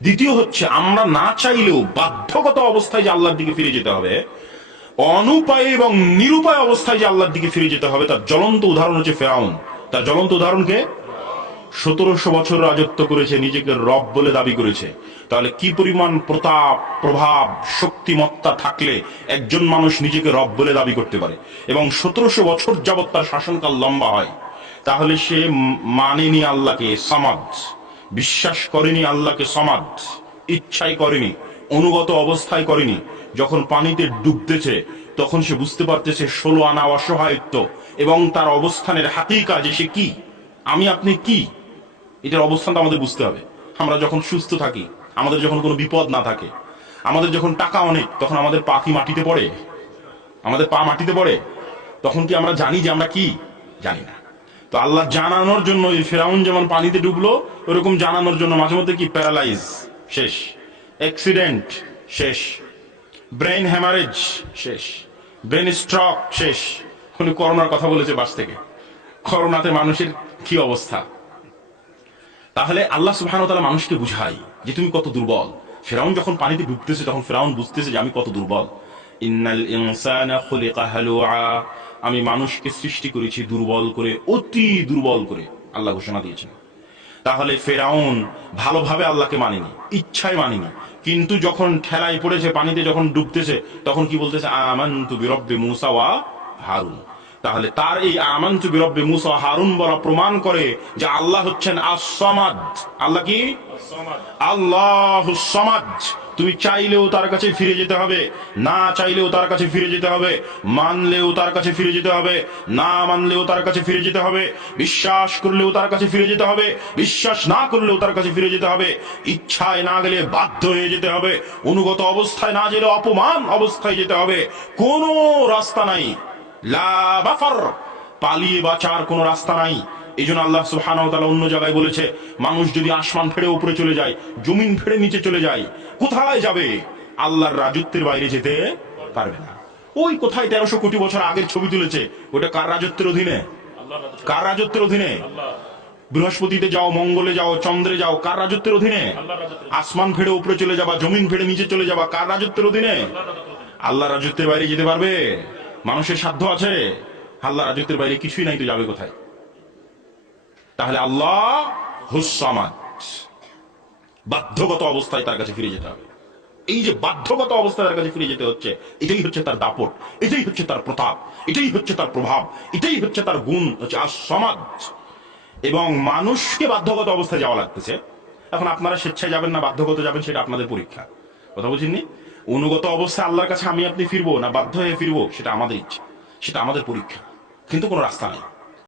দ্বিতীয় হচ্ছে, আমরা না চাইলেও বাধ্যগত অবস্থায় যে আল্লাহর দিকে ফিরে যেতে হবে, অনুপায় এবং নিরুপায় অবস্থায় যে আল্লাহর দিকে ফিরে যেতে হবে, তার জ্বলন্ত উদাহরণ হচ্ছে ফেরাউন। তার জ্বলন্ত উদাহরণকে সতেরোশো বছর রাজত্ব করেছে, নিজেকে রব বলে দাবি করেছে। তাহলে কি পরিমাণ প্রতাপ, প্রভাব, শক্তিমত্তা থাকলে একজন মানুষ নিজেকে রব বলে দাবি করতে পারে? এবং সতেরোশো বছর যাবৎ তার শাসনকাল লম্বা হয়, তাহলে সে মানেনি আল্লাহকে সমাজ বিশ্বাস করেনি আল্লাহকে সমাজ ইচ্ছাই করেনি, অনুগত অবস্থায় করেনি। যখন পানিতে ডুবতেছে তখন সে বুঝতে পারতেছে ষোলো আনা অসহায়ত্ব এবং তার অবস্থানের হাতিকা যে সে কি, আমি আপনি কি? এটার অবস্থানটা আমাদের বুঝতে হবে। আমরা যখন সুস্থ থাকি, আমাদের যখন কোনো বিপদ না থাকে, আমাদের যখন টাকা অনেক, তখন আমাদের পা কি মাটিতে পড়ে? আমাদের পা মাটিতে পড়ে? তখন কি আমরা জানি যে আমরা কি? জানি না। তো আল্লাহ জানানোর জন্য এই ফেরাউন যেমন পানিতে ডুবলো, ওরকম জানানোর জন্য মাঝে মধ্যে কি? প্যারালাইজ শেষ। অ্যাক্সিডেন্ট শেষ। ব্রেন হ্যামারেজ শেষ। ব্রেন স্ট্রক শেষ। উনি করোনার কথা বলেছে বাস থেকে। করোনাতে মানুষের কি অবস্থা? তাহলে আল্লাহ সুবহানাহু ওয়া তাআলা মানুষকে বুঝাই যে তুমি কত দুর্বল। ফেরাউন যখন পানিতে ডুবতেছে, তখন ফেরাউন বুঝতেছে যে আমি কত দুর্বল। ইন্নাল ইনসানা খুলিকা হালুআ আমি মানুষকে সৃষ্টি করেছি দুর্বল করে অতি দুর্বল করে আল্লাহ ঘোষণা দিয়েছেন। তাহলে ফেরাউন ভালোভাবে আল্লাহকে মানেনি ইচ্ছায় মানেনি। কিন্তু যখন ঠেলায় পড়েছে পানিতে যখন ডুবতেছে তখন কি বলতেছে? আমান্তু বিরব্বে মুসা ওয়া হারুন। তাহলে তার এই আমান্তু বিরব্বে মুসা হারুন বলা প্রমাণ করে যে আল্লাহ হচ্ছেন আসমাদ আল্লাহ কি? আল্লাহ সমাজ তুমি চাইলেও তার কাছে ফিরে যেতে হবে, না চাইলেও তার কাছে ফিরে যেতে হবে, মানলেও তার কাছে ফিরে যেতে হবে, না মানলেও তার কাছে ফিরে যেতে হবে, বিশ্বাস করলেও তার কাছে ফিরে যেতে হবে, বিশ্বাস না করলেও তার কাছে ফিরে যেতে হবে, ইচ্ছায় না গেলে বাধ্য হয়ে যেতে হবে, অনুগত অবস্থায় না গেলে অপমান অবস্থায় যেতে হবে, কোনো রাস্তা নাই, লা বাফার, পালিয়ে বাঁচার কোনো রাস্তা নাই। এই জন্য আল্লাহ সুবহানাহু ওয়া অন্য জায়গায় বলেছে, মানুষ যদি আসমান ফেড়ে উপরে চলে যায়, জমিন ফেড়ে নিচে চলে যায়, কোথায় যাবে? আল্লাহর রাজত্বের বাইরে যেতে পারবে না। ওই কোথায় তেরোশো কোটি বছর আগের ছবি তুলেছে, ওটা কার রাজত্বের অধীনে? কার রাজত্বের অধীনে? বৃহস্পতিতে যাও, মঙ্গলে যাও, চন্দ্রে যাও, কার রাজত্বের অধীনে? আসমান ফেড়ে উপরে চলে যাবা, জমিন ফেড়ে নিচে চলে যাবা, কার রাজত্বের অধীনে? আল্লাহ রাজত্বের বাইরে যেতে পারবে? মানুষের সাধ্য আছে? আল্লাহ রাজত্বের বাইরে কিছুই নাই, তো যাবে কোথায়? তাহলে আল্লাহ হুসামাদ বাধ্যগত অবস্থায় তার কাছে ফিরে যেতে হবে। এই যে বাধ্যগত অবস্থায় তার কাছে ফিরে যেতে হচ্ছে, এটাই হচ্ছে তার দাপট, এটাই হচ্ছে তার প্রতাপ, এটাই হচ্ছে তার প্রভাব, এটাই হচ্ছে তার গুণ, হচ্ছে আর সমাজ এবং মানুষকে বাধ্যগত অবস্থায় যাওয়া লাগতেছে। এখন আপনারা স্বেচ্ছায় যাবেন না, বাধ্যগত যাবেন, সেটা আপনাদের পরীক্ষা। কথা বুঝিনি অনুগত অবস্থায় আল্লাহর কাছে আমি আপনি ফিরবো না বাধ্য হয়ে ফিরবো, সেটা আমাদের ইচ্ছা, সেটা আমাদের পরীক্ষা। কিন্তু কোনো রাস্তা নেই।